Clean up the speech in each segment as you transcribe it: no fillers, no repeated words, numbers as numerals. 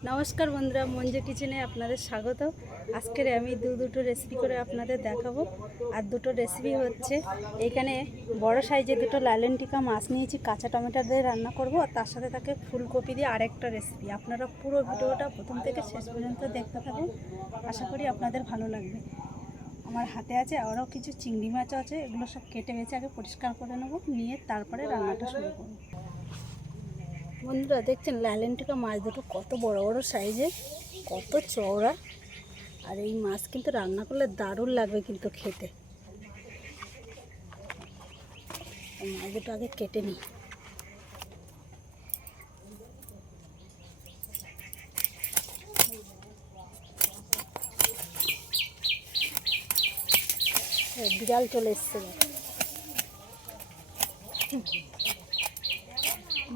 नमस्कार बंधुरा मंजू किचेने आपनादेर स्वागत। आजके आमी दुटो रेसिपि करे आपनादेर देखाबो। और दुटो रेसिपि होच्छे एखाने बड़ साइजे दुटो लायलन टिका माछ नियेछि, काँचा टमेटो दिये रान्ना करब और तार साथे थाके फुलकपि दिये आरेकटा रेसिपि। आपनारा पुरो भिडियोटा प्रथम थेके शेष पर्यन्त देखते थाकुन, आशा करी आपनादेर भालो लागबे। आमार हाते आछे आरो किछु चिंगड़ी माछ आछे, एगुलो सब केटे बेचे आगे परिष्कार करे नेब, निये तारपरे रान्नाटा शुरू करब। बंधुरा देखছেন লাইলেন টিকা মাছ দুটো কত বড় বড় সাইজের, কত চওড়া। আর এই মাছ কিন্তু রান্না করলে দারুণ লাগবে কিন্তু খেতে। এই মাছ দুটো আগে কেটে নিই। বিড়াল চলে এসছে,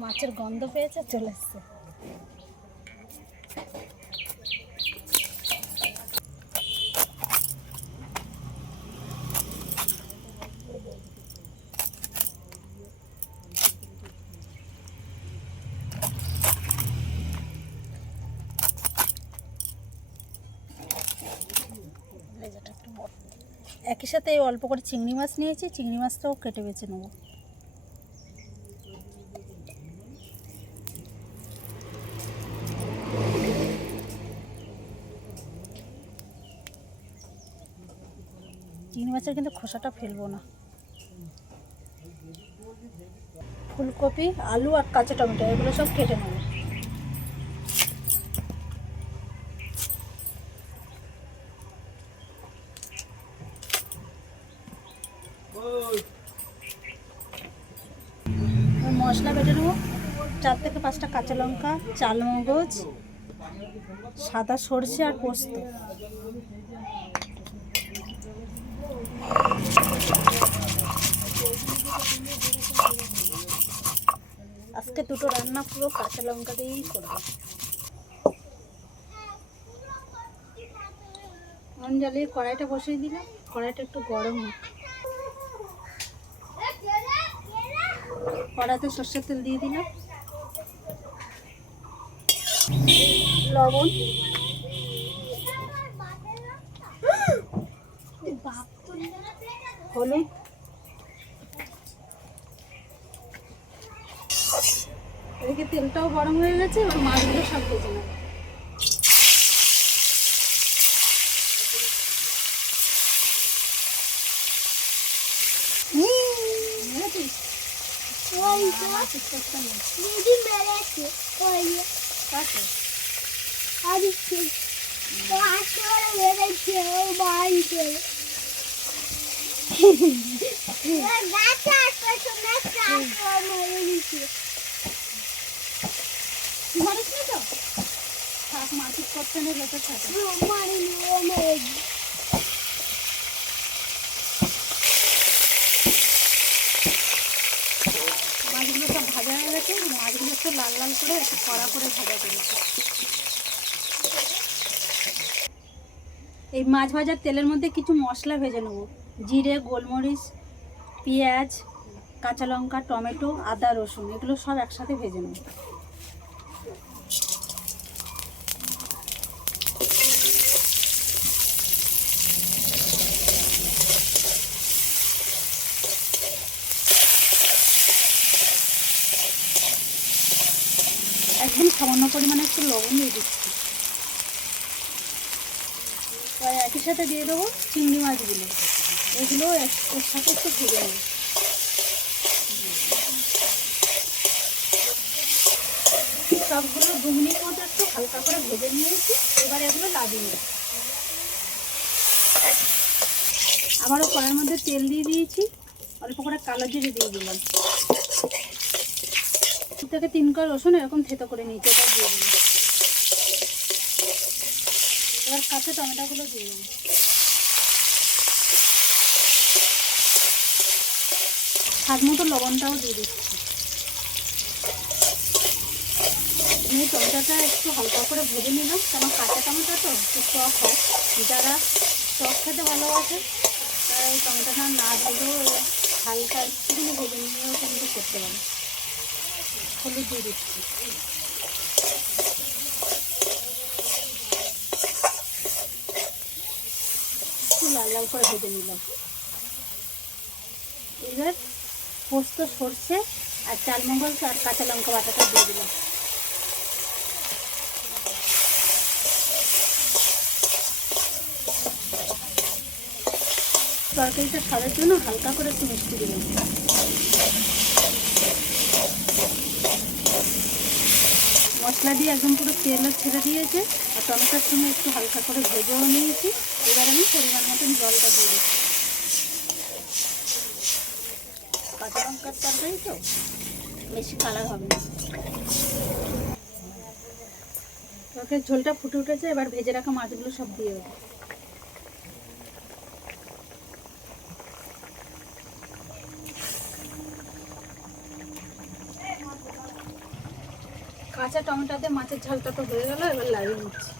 মাছের গন্ধ পেয়েছে চলে এসছে। একই সাথে অল্প করে চিংড়ি মাছ নিয়েছি, চিংড়ি মাছটাও কেটে বেছে নেব। চিংড়ি মাছের কিন্তু খোসাটা ফেলবো না। ফুলকপি, আলু আর কাঁচা টমেটো এগুলো সব কেটে নেব। মশলা বেটে নেব। 4 থেকে 5টা কাঁচা লঙ্কা, চালমগজ, সাদা সরষে আর পোস্ত। আজকে দুটো রান্না পুরো কাঁচা লঙ্কা দিয়েই করব। নুন জ্বালিয়ে কড়াইটা বসিয়ে দিলাম, কড়াইটা একটু গরম হোক। কড়াইতে সরষের তেল দিয়ে দিলাম, লবণ, হলুদ, এদিকে তেলটাও গরম হয়ে গেছে। এবার মাছগুলো সব ভেজে নেব। মাটি করতে নেই তো থাকে। মাছগুলো সব ভাজা হয়ে গেছে। মাছগুলো একটু লাল লাল করে একটু কড়া করে ভাজা করেছে। এই মাছ ভাজার তেলের মধ্যে কিছু মশলা ভেজে নেব। জিরে, গোলমরিচ, পেঁয়াজ, কাঁচা লঙ্কা, টমেটো, আদা, রসুন এগুলো সব একসাথে ভেজে নেব। একদম সামান্য পরিমাণে একটু লবণ দিয়ে দিচ্ছি। এবার একই সাথে দিয়ে দেবো চিংড়ি মাছগুলো, এগুলো এর সাথে একটু ভেজে নেব। সবগুলো 2 মিনিট মতো একটু হালকা করে ভেজে নিয়েছি। এবার এগুলো লাগিয়ে নেব। আবারও কড়াইয়ের মধ্যে তেল দিয়ে দিয়েছি, অল্প করে কালো জিরে দিয়ে দিলাম। 2 থেকে 3 কোয়া রসুন এরকম থেতো করে নিয়েছি, এটা দিয়ে দিলাম। এবার কাঁচা টমেটোগুলো দিয়ে দেবো। স্বাদ মতো লবণটাও দিয়ে দিচ্ছি। এই টমেটোটা একটু হালকা করে ভেজে নিলাম, কারণ কাঁচা টমেটো তো একটু টক হয়। যারা টক খেতে ভালোবাসে তারা এই টমেটোটা না ভেজেও হালকা একটুখানি ভেজে নিয়েও কিন্তু করতে পারে। হলুদ দিয়ে দিচ্ছি। লাল লাল করে ভেজে নিলাম। এবার পোস্ত, সর্ষে আর চালমগজ আর কাঁচা লঙ্কা বাটাটা দিয়ে দিলাম। তরকারিটা স্বাদের জন্য হালকা করে একটু মিষ্টি দিলাম। মশলা দিয়ে একদম পুরো তেল ছেড়ে দিয়েছে আর টমেটোর সঙ্গে একটু হালকা করে ভেজেও নিয়েছি। এবার আমি পরিমাণ মতন জলটা দিয়ে দিচ্ছি। কাঁচা লঙ্কার তরকারি তো বেশি কালার হবে না। তরকারির ঝোলটা ফুটে উঠেছে, এবার ভেজে রাখা মাছগুলো সব দিয়ে দেবো। কাঁচা টমেটোতে মাছের ঝালটা তো হয়ে গেল, এবার লাগিয়ে নিচ্ছি।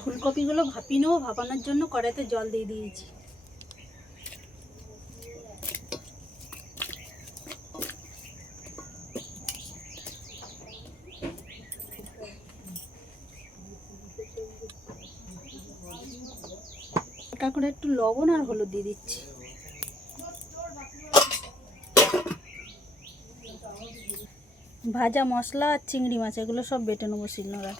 ফুলকপিগুলো ভাপিয়ে নেবো, ভাপানোর জন্য কড়াইতে জল দিয়ে দিয়েছি। হালকা করে একটু লবণ আর হলুদ দিয়ে দিচ্ছি। ভাজা মশলা আর চিংড়ি মাছ এগুলো সব বেটে নেবো শিলনোড়ায়।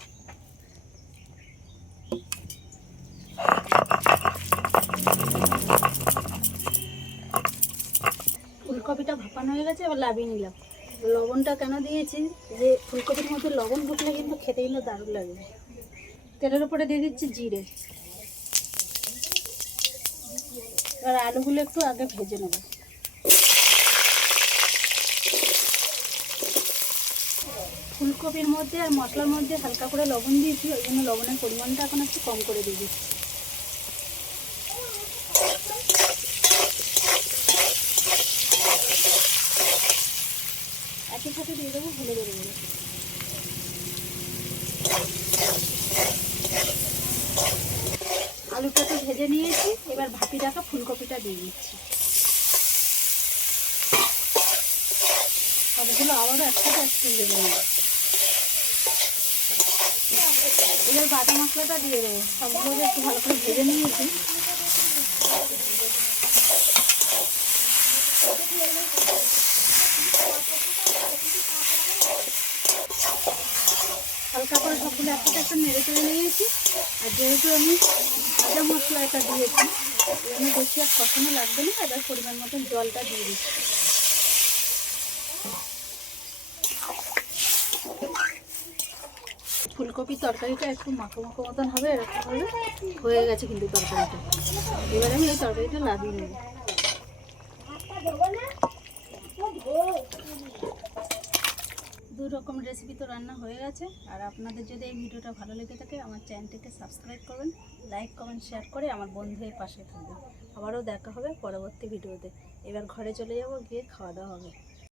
ফুলকপিটা ভাপানো হয়ে গেছে, এবার লাভিয়ে নিলাম। লবণটা কেন দিয়েছি, যে ফুলকপির মধ্যে লবণ ঢুকলে কিন্তু খেতে কিন্তু দারুণ লাগবে। তেলের উপরে দিয়ে দিচ্ছি জিরে। এবার আলুগুলো একটু আগে ভেজে নেব। ফুলকপির মধ্যে আর মশলার মধ্যে হালকা করে লবণ দিয়েছি, ওই জন্য লবণের পরিমাণটা এখন একটু কম করে দিয়ে দিচ্ছি। একই সাথে দিয়ে দেবো হলুদের গুঁড়ো। আলুটা তো ভেজে নিয়েছি, এবার ভাপি রাখা ফুলকপিটা দিয়ে দিচ্ছি। সবগুলো আবারও একসাথে একটু ভেজে নেব। এবার বাটা মশলাটা দিয়ে দেবো। সবগুলো একটু ভালো করে ভেজে নিয়েছি। হালকা করে সবগুলো একসাথে একটু নেড়ে চেড়ে নিয়েছি। আর যেহেতু আমি ভাজা মশলা এটা দিয়েছি, এখানে বেশি আর কষানো লাগবে না। এবার পরিমাণ মতন জলটা দিয়ে দিচ্ছি। ফুলকপির তরকারিটা একটু মাখো মাখো মতন হবে, এরকমভাবে হয়ে গেছে কিন্তু তরকারিটা। এবার আমি এই তরকারিটা লাভিয়ে নেব। দু রকম রেসিপি তো রান্না হয়ে গেছে। আর আপনাদের যদি এই ভিডিওটা ভালো লেগে থাকে, আমার চ্যানেলটিকে সাবস্ক্রাইব করবেন, লাইক কমেন্ট শেয়ার করে আমার বন্ধুদের পাশে থাকবেন। আবারও দেখা হবে পরবর্তী ভিডিওতে। এবার ঘরে চলে যাব, গিয়ে খাওয়া দাওয়া হবে।